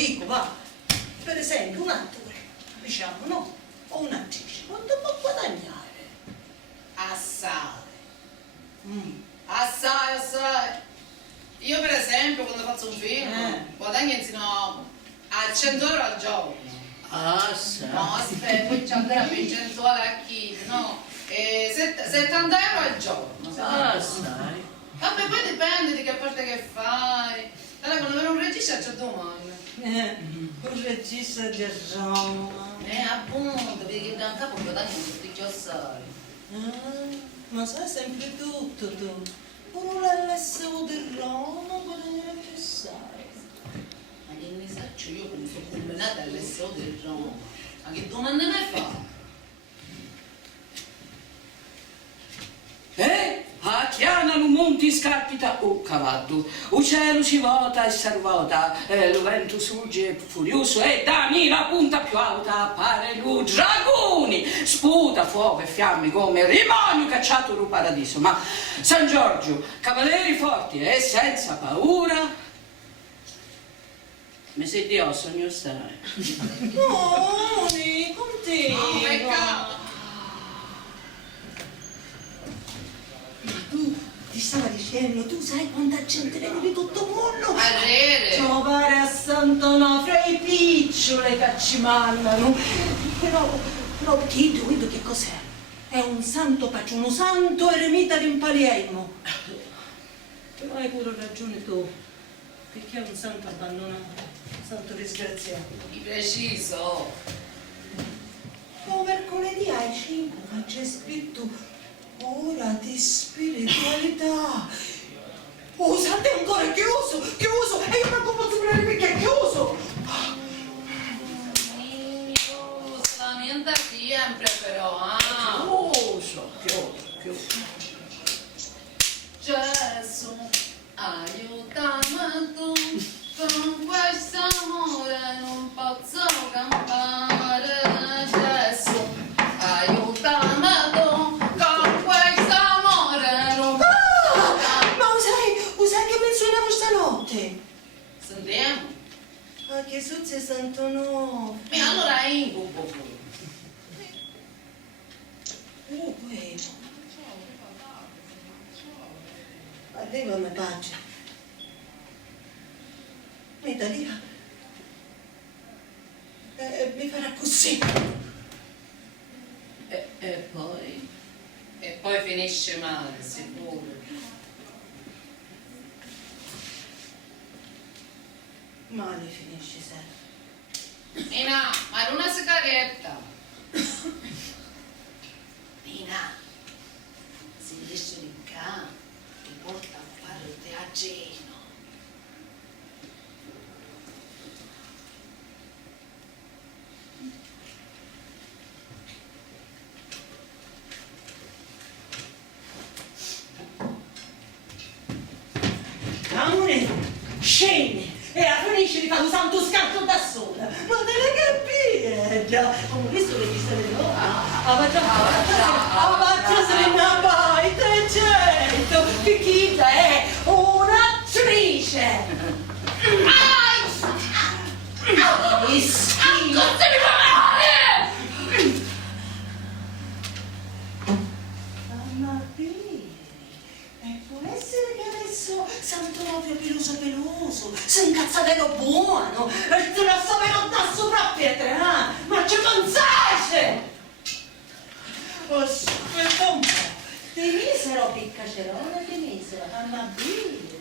dico, va. Per esempio, un attore, diciamo, no? O un'attrice, quanto può guadagnare? Assai. Assai, assai. Io per esempio quando faccio un film guadagno insieme a 100 euro al giorno. Assai. No, aspetta, poi ci andrà percentuale a chi? No, 70 euro al giorno. Assai. Vabbè, poi dipende di che parte che fai. Allora, quando vedo un regista c'è domanda. Un regista di Roma. Appunto, vedi che da un capo guadagno tutti gli assai. Ma sai sempre tutto tu. Pure l'LSO di Roma guadagnerebbe assai. Ma che ne saccio io come sono combinata all'SO di Roma? Ma che domande mi fa? A chiamano monti scalpita o cavallo, o cielo si vota e servota, lo vento surge furioso e da la punta più alta appare lui dragoni, sputa fuoco e fiamme come rimonio cacciato dal paradiso. Ma San Giorgio, cavalieri forti e senza paura, mi sei Dio sogno stai. Moni, continua. Oh, peccato. Ti stava dicendo, tu sai quanta gente viene di tutto il mondo? Allere. Trovare a Sant'Onofrio i piccioli che ci mandano. Però Guido che cos'è? È un santo patrono, un santo eremita di un Palermo. Però hai pure ragione tu, perché è un santo abbandonato, un santo disgraziato. Di preciso. Oh, mercoledì alle 5 ma c'è scritto ora di spiritualità. Oh, santo è ancora chiuso, e io non posso sapere perché è chiuso. La mente sempre però, Chiuso. Gesù, aiutami tu, con questo amore non posso campare. Gesù, aiutami tu, con questo amore non posso campare. Ma sai che menzioniamo stanotte? Sentiamo. A Gesù c'è Santo Nove. E allora è incubo pure. Bueno. Arrivami pace. Mi da dire. Mi farà così. E poi? E poi finisce male, sicuro. Male finisce sempre. Nina, ma era una sigaretta. Nina, se riesce in campo, ti porta a fare il teatrino. Amore, scende e finisce di fare un santo scatto da sola. Ma te le capire? Già, ho visto che ci stai di nuovo. Faccia se ne vai, 300, che chita è un'attrice. Che schifo. Può essere che adesso Santo Nofrio peloso, sei un cazzatelo buono, e te lo sapevo da sopra a pietra, ma ci pensate! Aspetta un po', ti misero piccacerone, ti misero, amabile.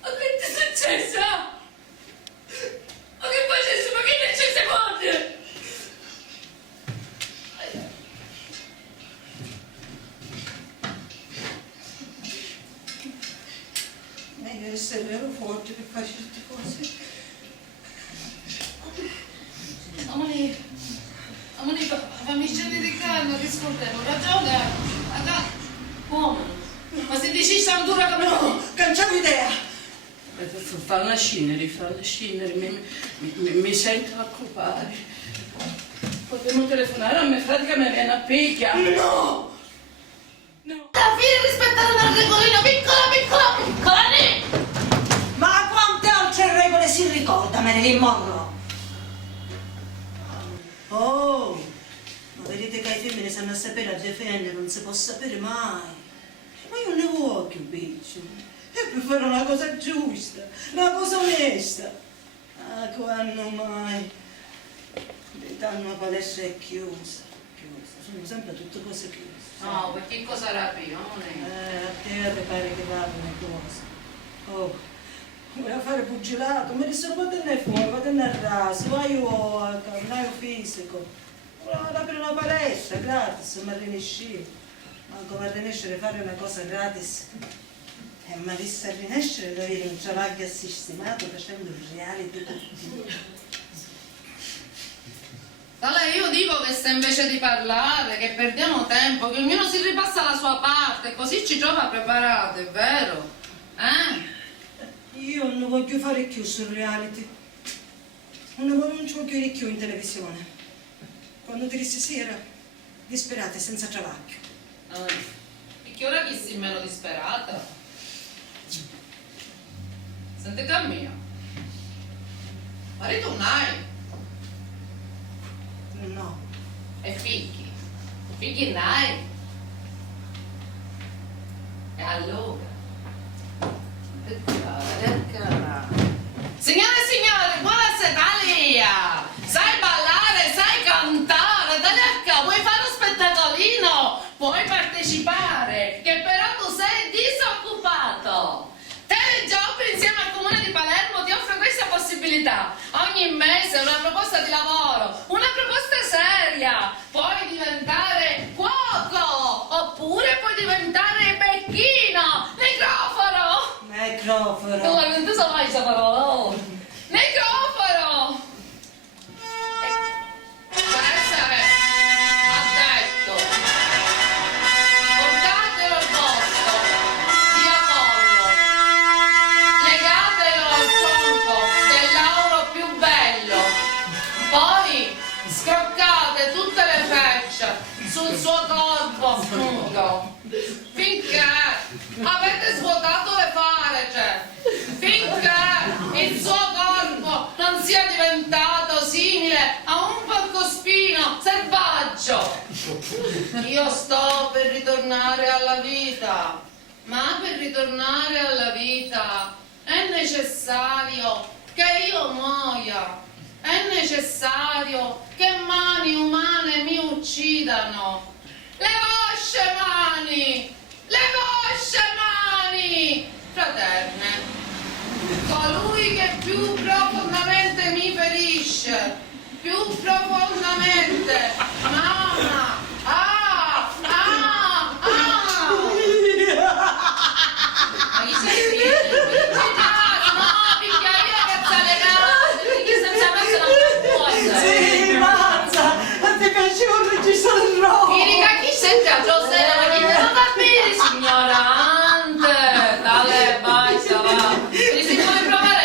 Ma che ti è successo? Ma che facessi? Ma che ne c'è secondo? Meglio essere vero forte per fare certe cose. Amore, fammi scendere di calma, che scordiamo, ragione. Come? Ma se dici Sandura come No, canciamo idea. Fa una sceneri, mi sento a occupare. Potremmo telefonare a mia frate che mi viene a picchia. No! Alla fine rispettare una regolina piccola, né? Marilyn Monroe. Oh, ma vedete che i femmine sanno sapere a difendere, non si può sapere mai. Ma io ne voglio, bici. E per fare una cosa giusta, una cosa onesta. Ah, quando mai? Una palestra è chiusa, sono sempre tutte cose chiuse. No, perché cosa sarà più? A terra pare che vanno le cose. Oh, volevo fare pugilato, mi disse vado fuori, vado nel raso, vai io al carnaio fisico. Volevo aprire una palestra gratis, mi rinesci. Ma come rinescere fare una cosa gratis? Ma visto a rinescere dovevi un travaglio sistemato facendo il reality tutti. Allora io dico che se invece di parlare, che perdiamo tempo, che ognuno si ripassa la sua parte, così ci trova preparati, è vero? Io non voglio fare più sul reality. Non ci voglio più in televisione. Quando ti dissi sera, disperata e senza travaglio. E che ora chi si meno disperata? Senti cammino. Marito non hai? No. E figli? Figli ne hai? E allora? Signore e signori, buonasera Lia! Sai ballare, sai cantare, dai acca, vuoi fare uno spettacolino? Puoi partecipare, che però tu sei disoccupato. Telejob insieme al Comune di Palermo ti offre questa possibilità. Ogni mese una proposta di lavoro, una proposta seria. Puoi diventare cuoco, oppure puoi diventare becchino, necroforo. Necroforo. Non tu sai mai questa parola? Necroforo. Può essere, ha detto, portatelo al posto di Apollo, legatelo al tronco del lauro più bello, poi scroccate tutte le frecce sul suo corpo nudo, finché avete svuotato le farece, finché il suo corpo non sia diventato simile a un porcospino selvaggio. Io sto per ritornare alla vita, ma per ritornare alla vita è necessario che io muoia, è necessario che mani umane mi uccidano. Le vostre mani! Le vostre mani! Fraterne, colui che più profondamente mi ferisce, più profondamente, mamma, ma chi sei qui? No, picchia io ragazza le case, perché senza me se non puoi. Sì, mazza! A te piaceva un regista del rock! Chi sei teatro sera, ma chi te lo capire, signorante? Dale, vai, va. Ti si come provare,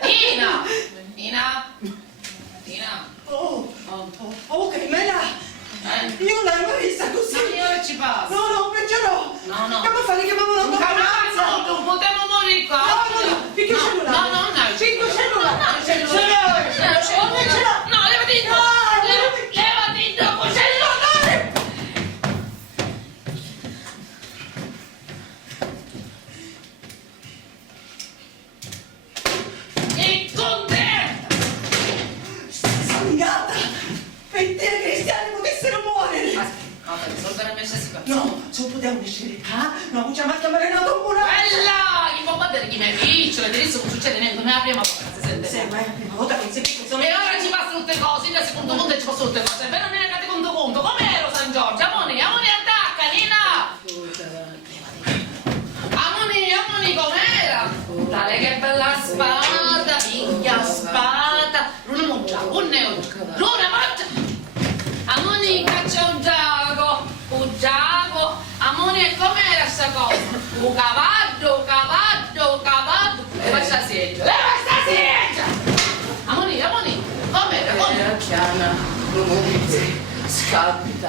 Tina. Oh, che mela! Io l'ho mai vista così! Signore, ci passa. No, peggio no! No. Come fare che mamma non No, non potevo morire qua. No, perché cellulare? No, 5 cellulari! Cellulare! No, levati in dopo! Levati in dopo, cellulare! E con te! Sfangata! Per te i cristiani potessero muovere! No, per risolvere me stessi qua. No, se potevamo uscire qua, non possiamo chiamare una tombolata! Bella! Chi può battere chi mi picciola? Adesso non succede niente, non è la prima volta, si sente. Sì, ma è la prima volta che non si piccolo. E ora ci passano tutte cose, nel secondo conto ci passano tutte cose. Beh, non ne cate conto conto. Com'ero San Giorgio? Amoni, attacca, Nina! Amoni, com'era? Dale che bella spada, piglia spada. Luna mongia, Luna mongia. Amoni caccia un giago, amoni e com'era sta cosa? Un cavallo. Leva sta sedia. Amoni, com'era? Chiana, scapita,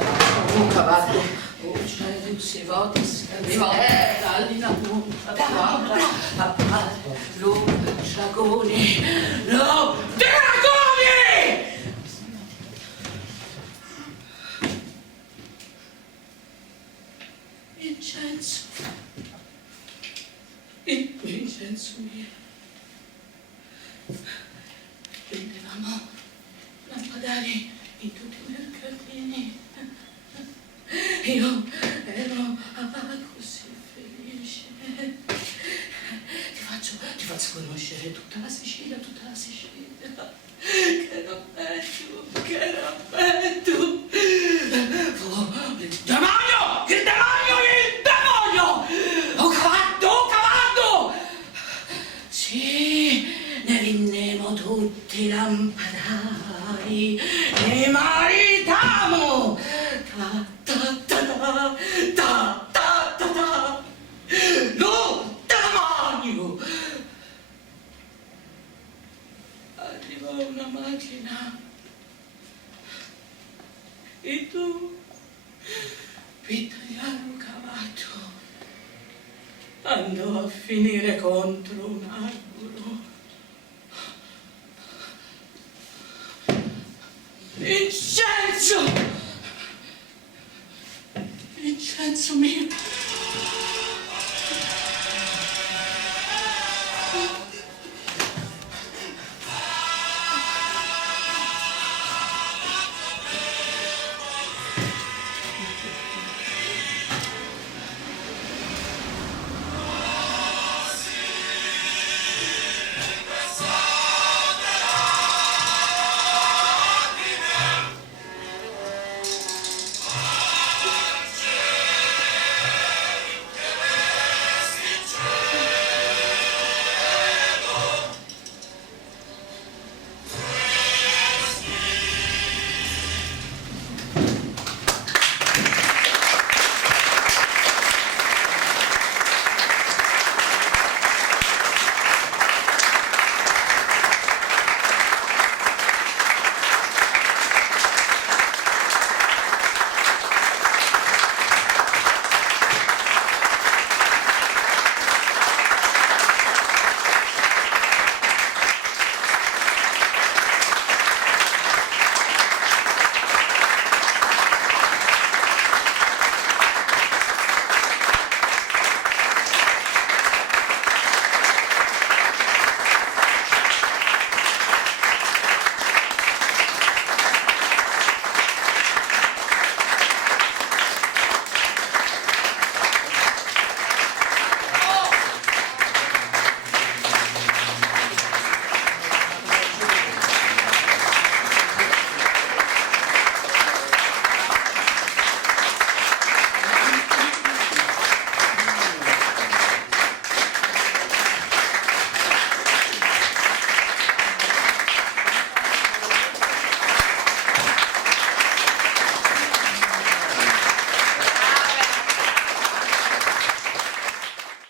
un cavallo, uccelli, si vota, dall'ina punta, appare, l'uomo, dragoni! No, dragoni! Vincenzo, Vincenzo mio, vendevamo lampadari in tutti i mercatini. Io ero così felice. Ti faccio conoscere tutta la Sicilia. Che rabbetto, che rabbetto. Il demonio! Il demonio! Il demonio! Ho cavato! Sì, ne vinnemmo tutti i lampadari, ne maritammo! No, demonio! Arrivò una macchina e tu, Vittoriano Cavato, andò a finire contro un albero. Vincenzo! Vincenzo mio!